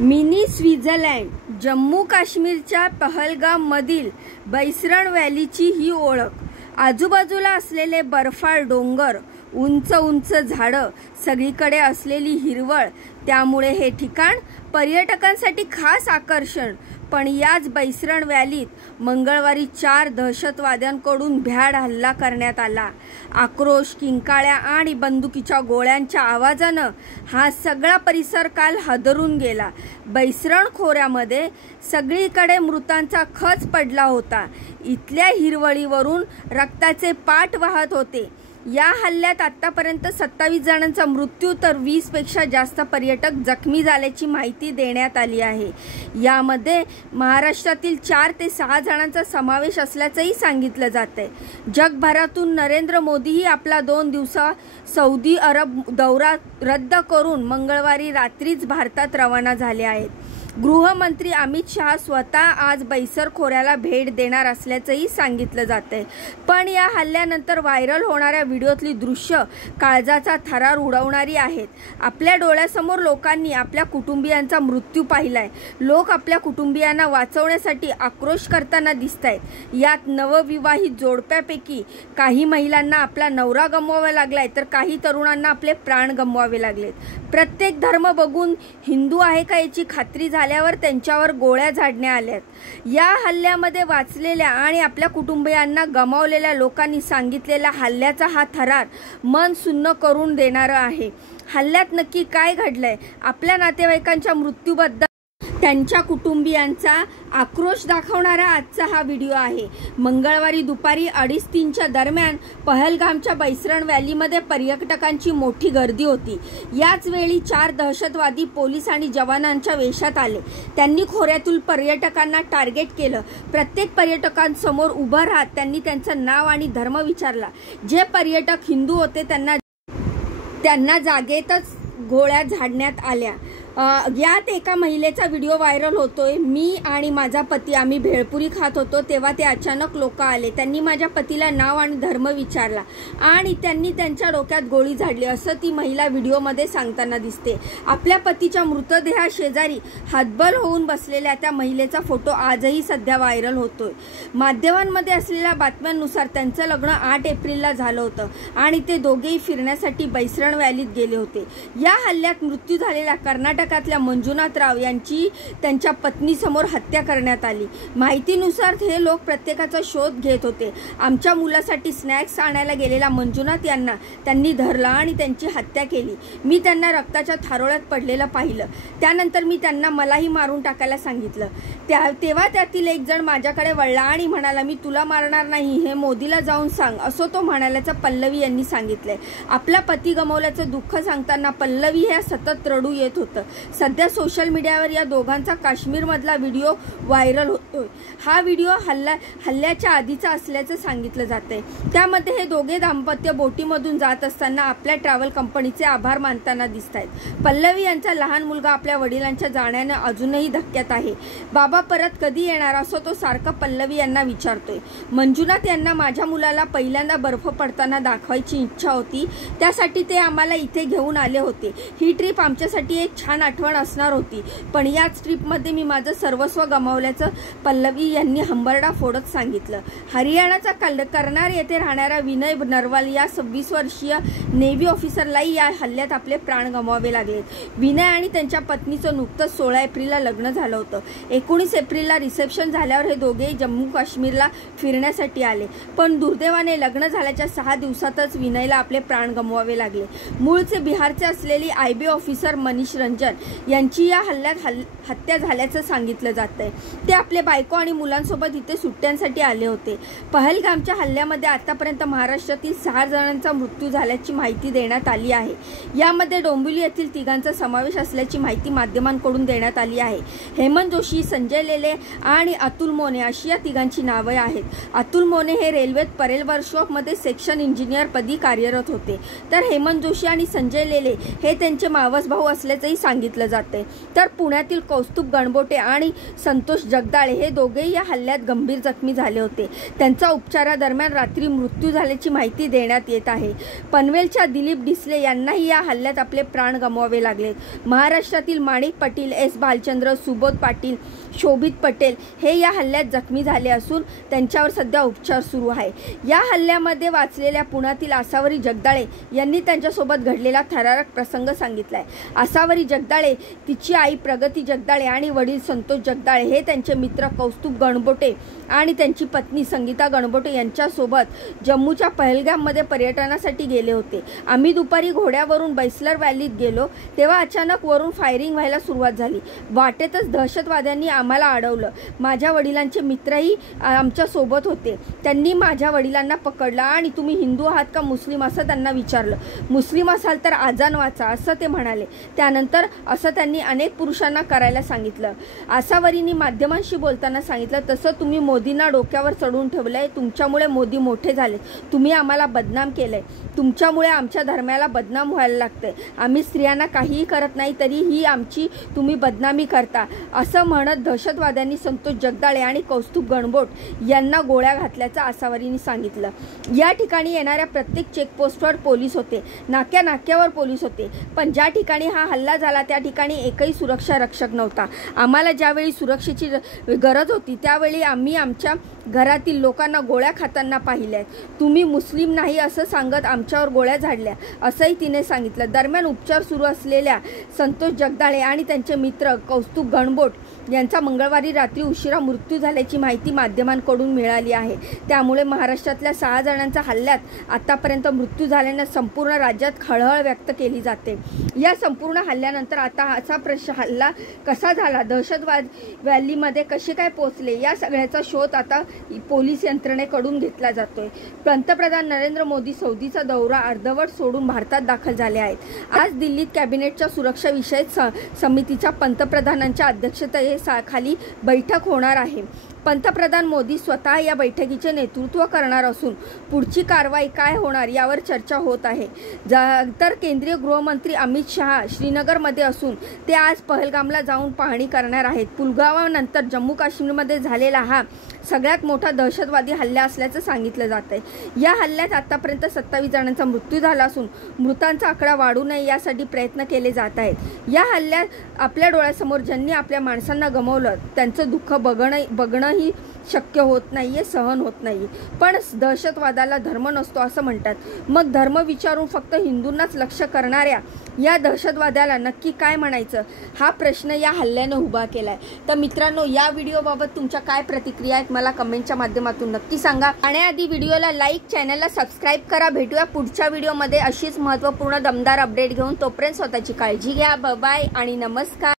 Mini Switzerland Jammu काश्मीरच्या पहलगाममधील बैसरण व्हॅलीची ही ओळख। आजूबाजूला असलेले बर्फाळ डोंगर, उंच उंच झाडं, सगळीकडे असलेली हिरवळ, त्यामुळे हे ठिकाण पर्यटकांसाठी खास आकर्षण। पण याच बैसरण व्हॅलीत मंगळवारी 4 दहशतवाद्यांकडून भ्याड हल्ला करण्यात आला। आक्रोश, किंकाळ्या आणि बंदुकीच्या गोळ्यांच्या आवाजानं हा सगळा परिसर काल हादरून गेला। बैसरण खोऱ्यामध्ये सगळीकडे मृतांचा खच पडला होता। इथल्या हिरवळीवरून रक्ताचे पाट वाहत होते। या हल्ल्यात आतापर्यंत 27 जणांचा मृत्यू तर 20 पेक्षा जास्त पर्यटक जखमी झाल्याची माहिती देण्यात आली आहे। यामध्ये महाराष्ट्रातील 4 ते 6 जणांचा समावेश असल्याचंही सांगितलं जातंय। जगभरातून नरेंद्र मोदीही आपला 2 दिवसा सौदी अरब दौरा रद्द करून मंगळवारी रात्रीच भारतात रवाना झाले आहेत। गृहमंत्री अमित शहा स्वतः आज बैसर खोऱ्याला भेट देणार असल्याचंही सांगितलं जातंय। पण या हल्ल्यानंतर व्हायरल होणाऱ्या व्हिडिओतली दृश्य काळजाचा थरार उडवणारी आहेत। आपल्या डोळ्यासमोर लोकांनी आपल्या कुटुंबियांचा मृत्यू पाहिलाय। लोक आपल्या कुटुंबियांना वाचवण्यासाठी आक्रोश करताना दिसतायत। यात नवविवाहित जोडप्यापैकी काही महिलांना आपला नवरा गमवावा लागलाय, तर काही तरुणांना आपले प्राण गमवावे लागलेत। प्रत्येक धर्म बघून हिंदू आहे का याची खात्री झाल्यावर त्यांच्यावर गोळ्या झाडण्यात आल्यात। या हल्ल्यामध्ये वाचलेल्या आणि आपल्या कुटुंबियांना गमावलेल्या लोकांनी सांगितलेल्या हल्ल्याचा हा थरार मन सुन्न करून देणारा आहे। हल्ल्यात नक्की काय घडलंय? आपल्या नातेवाईकांच्या मृत्यूबद्दल त्यांच्या कुटुंबियांचा आक्रोश दाखवणारा आजचा हा व्हिडिओ आहे। मंगळवारी दुपारी 2:30-3च्या दरम्यान पहलगामच्या बैसरण व्हॅलीमध्ये पर्यटकांची मोठी गर्दी होती। याच वेळी 4 दहशतवादी पोलीस आणि जवानांच्या वेशात आले। त्यांनी खोऱ्यातील पर्यटकांना टार्गेट केलं। प्रत्येक पर्यटकांसमोर उभं राहत त्यांनी त्यांचं नाव आणि धर्म विचारला। जे पर्यटक हिंदू होते त्यांना जागेतच गोळ्या झाडण्यात आल्या। यात एका महिलेचा व्हिडिओ व्हायरल होतोय। मी आणि माझा पती आम्ही भेळपुरी खात होतो तेव्हा ते अचानक लोक आले। त्यांनी माझ्या पतीला नाव आणि धर्म विचारला आणि त्यांनी त्यांच्या डोक्यात गोळी झाडली, असं ती महिला व्हिडिओमध्ये सांगताना दिसते। आपल्या पतीच्या मृतदेहाशेजारी हतबल होऊन बसलेल्या त्या महिलेचा फोटो आजही सध्या व्हायरल होतोय। माध्यमांमध्ये असलेल्या बातम्यांनुसार त्यांचं लग्न 8 एप्रिलला झालं होतं आणि ते दोघेही फिरण्यासाठी बैसरण व्हॅलीत गेले होते। या हल्ल्यात मृत्यू झालेल्या कर्नाटकातल्या मंजुनाथ राव यांची त्यांच्या पत्नीसमोर हत्या करण्यात आली। माहितीनुसार हे लोक प्रत्येकाचा शोध घेत होते। आमच्या मुलासाठी स्नॅक्स आणायला गेलेल्या मंजुनाथ यांना त्यांनी धरलं आणि त्यांची हत्या केली। मी त्यांना रक्ताच्या थारोळ्यात पडलेलं पाहिलं। त्यानंतर मी त्यांना मलाही मारून टाकायला सांगितलं। तेव्हा त्यातील एक जण माझ्याकडे वळला आणि म्हणाला, मी तुला मारणार नाही, हे मोदीला जाऊन सांग, असं तो म्हणाल्याचं पल्लवी यांनी सांगितलंय। आपला पती गमावल्याचं दुःख सांगताना पल्लवी हे सतत रडू येत होतं। सध्या सोशल मीडियावर या दोघांचा काश्मीरमधला व्हिडिओ व्हायरल होतोय। हा व्हिडिओ हल्ल्याच्या आधीचा असल्याचं सांगितलं जातंय। त्यामध्ये हे दोघे दाम्पत्य बोटीमधून जात असताना आपल्या ट्रॅव्हल कंपनीचे आभार मानताना दिसतायत। पल्लवी यांचा लहान मुलगा आपल्या वडिलांच्या जाण्याने अजूनही धक्क्यात आहे। बाबा परत कधी येणार, असं तो सारखा पल्लवी यांना विचारतोय। मंजुनाथ यांना माझ्या मुलाला पहिल्यांदा बर्फ पडताना दाखवायची इच्छा होती, त्यासाठी ते आम्हाला इथे घेऊन आले होते। ही ट्रिप आमच्यासाठी एक छान आठवण असणार होती, पण याच ट्रिपमध्ये मी माझं सर्वस्व गमावल्याचं पल्लवी यांनी हंबरडा फोडत सांगितलं। हरियाणाचा कर्नार येथे राहणारा विनय नरवाल या 26 वर्षीय नेव्ही ऑफिसरलाही या हल्ल्यात आपले प्राण गमवावे लागले। विनय आणि त्यांच्या पत्नीचं नुकतंच 16 एप्रिलला लग्न झालं होतं। 19 एप्रिलला रिसेप्शन झाल्यावर हे दोघे जम्मू काश्मीरला फिरण्यासाठी आले, पण दुर्दैवाने लग्न झाल्याच्या 6 दिवसातच विनयला आपले प्राण गमवावे लागले। मूळचे बिहारचे असलेली IB ऑफिसर मनीष रंजन यांची या हल्ल्यात हत्या झाल्याचं सांगितलं जातंय। ते आपले बायको आणि मुलांसोबत इथे सुट्ट्यांसाठी आले होते। पहलगामच्या हल्ल्यामध्ये आतापर्यंत महाराष्ट्रातील 6 जणांचा मृत्यू झाल्याची माहिती देण्यात आली आहे। यामध्ये डोंबिवली येथील 3घांचा समावेश असल्याची माहिती माध्यमांकडून देण्यात आली आहे। हेमंत जोशी, संजय लेले आणि अतुल मोने अशी या 3घांची नावे आहेत। अतुल मोने हे रेल्वेत परेल वर्कशॉपमध्ये सेक्शन इंजिनियर पदी कार्यरत होते, तर हेमंत जोशी आणि संजय लेले हे त्यांचे मावस भाऊ असल्याचंही सांगितलं सांगितलं जाते। तर पुण्यातील कौस्तुभ गणबोटे आणि संतोष जगदाळे हे दोघेही या हल्ल्यात गंभीर जखमी झाले होते। त्यांचा उपचारादरम्यान रात्री मृत्यू झाल्याची माहिती देण्यात येत आहे। पनवेलच्या दिलीप डिसले यांनाही या हल्ल्यात आपले प्राण गमवावे लागले। महाराष्ट्रातील माणिक पाटील, एस भालचंद्र, सुबोध पाटील, शोभित पटेल हे या हल्ल्यात जखमी झाले असून त्यांच्यावर सध्या उपचार सुरू आहे। या हल्ल्यामध्ये वाचलेल्या पुण्यातील आसावरी जगदाळे यांनी त्यांच्यासोबत घडलेला थरारक प्रसंग सांगितलाय। आसावरी जगदाळे, तिची आई प्रगती जगदाळे आणि वडील संतोष जगदाळे हे त्यांचे मित्र कौस्तुभ गणबोटे आणि त्यांची पत्नी संगीता गणबोटे यांच्यासोबत जम्मूच्या पहलगाममध्ये पर्यटनासाठी गेले होते। आम्ही दुपारी घोड्यावरून बैसलर व्हॅलीत गेलो तेव्हा अचानक वरून फायरिंग व्हायला सुरुवात झाली। वाटेतच दहशतवाद्यांनी आम्हाला अडवलं। माझ्या वडिलांचे मित्रही आमच्या सोबत होते। त्यांनी माझ्या वडिलांना पकडलं आणि तुम्ही हिंदू आहात का मुस्लिम असं त्यांना विचारलं। मुस्लिम असाल तर आजान वाचा असं ते म्हणाले। त्यानंतर असं त्यांनी अनेक पुरुषांना करायला सांगितलं। आसावरींनी माध्यमांशी बोलताना सांगितलं, तसं तुम्ही मोदींना डोक्यावर चढवून ठेवलंय, तुमच्यामुळे मोदी मोठे झाले, तुम्ही आम्हाला बदनाम केलंय, तुमच्यामुळे आमच्या धर्माला बदनाम व्हायला लागतंय, आम्ही स्त्रियांना काहीही करत नाही तरी ही आमची तुम्ही बदनामी करता असं म्हणत दहशतवाद्यांनी संतोष जगदाळे आणि कौस्तुभ गणबोट यांना गोळ्या घातल्याचं आसावरींनी सांगितलं। या ठिकाणी येणाऱ्या प्रत्येक चेकपोस्टवर पोलीस होते, नाक्यावर पोलीस होते, पण ज्या ठिकाणी हा हल्ला झाला त्या ठिकाणी एकही सुरक्षा रक्षक नव्हता। आम्हाला ज्यावेळी सुरक्षेची गरज होती त्यावेळी आम्ही आमच्या घरातील लोकांना गोळ्या खाताना पाहिल्या। तुम्ही मुस्लिम नाही असं सांगत आमच्यावर गोळ्या झाडल्या असंही तिने सांगितलं। दरम्यान उपचार सुरू असलेल्या संतोष जगदाळे आणि त्यांचे मित्र कौस्तुभ गणबोट यांचा मंगळवारी रात्री उशिरा मृत्यू झाल्याची माहिती माध्यमांकडून मिळाली आहे। त्यामुळे महाराष्ट्रातल्या 6 जणांच्या हल्ल्यात आतापर्यंत मृत्यू झाल्याने संपूर्ण राज्यात खळबळ व्यक्त केली जाते। या संपूर्ण हल्ल्यानंतर आता असा हल्ला कसा झाला, दहशतवाद व्हॅलीमध्ये कसे काय पोहोचले, या सगळ्याचा शोध आता पोलीस यंत्रणेकडून घेतला जातोय। पंतप्रधान नरेंद्र मोदी सौदीचा दौरा अर्धवट सोडून भारतात दाखल झाले आहेत। आज दिल्लीत कॅबिनेटच्या सुरक्षा विषयक समितीच्या पंतप्रधानांच्या अध्यक्षतेखाली बैठक होणार आहे। पंतप्रधान मोदी स्वतः या बैठकीचे नेतृत्व करणार असून पुढची कारवाई काय होणार यावर चर्चा होत आहे। तर केंद्रीय गृहमंत्री अमित शहा श्रीनगरमध्ये असून ते आज पहलगामला जाऊन पाहणी करणार आहेत। पुलवामानंतर जम्मू काश्मीरमध्ये झालेला हा सगळ्यात मोठा दहशतवादी हल्ला असल्याचं सांगितलं जात आहे। या हल्ल्यात आतापर्यंत 27 जणांचा मृत्यू झाला असून मृतांचा आकडा वाढू नये यासाठी प्रयत्न केले जात आहेत। या हल्ल्यात आपल्या डोळ्यासमोर ज्यांनी आपल्या माणसांना गमावलं त्यांचं दुःख बघणंही शक्य होत नाहीये, सहन होत नाही। पण दहशतवादाला धर्म नसतो असं म्हणतात, मग धर्म विचारून फक्त हिंदूंनाच लक्ष्य करणाऱ्या या दहशतवाद्याला नक्की काय म्हणायचं हा प्रश्न या हल्ल्याने उभा केलाय। तर मित्रांनो, या व्हिडिओबाबत तुमच्या काय प्रतिक्रिया आहेत मला कमेंटच्या माध्यमातून नक्की सांगा। आणि आधी व्हिडिओला लाईक, चॅनलला सबस्क्राईब करा। भेटूया पुढच्या व्हिडिओमध्ये अशीच महत्त्वपूर्ण दमदार अपडेट घेऊन। तोपर्यंत स्वतःची काळजी घ्या। बाय आणि नमस्कार।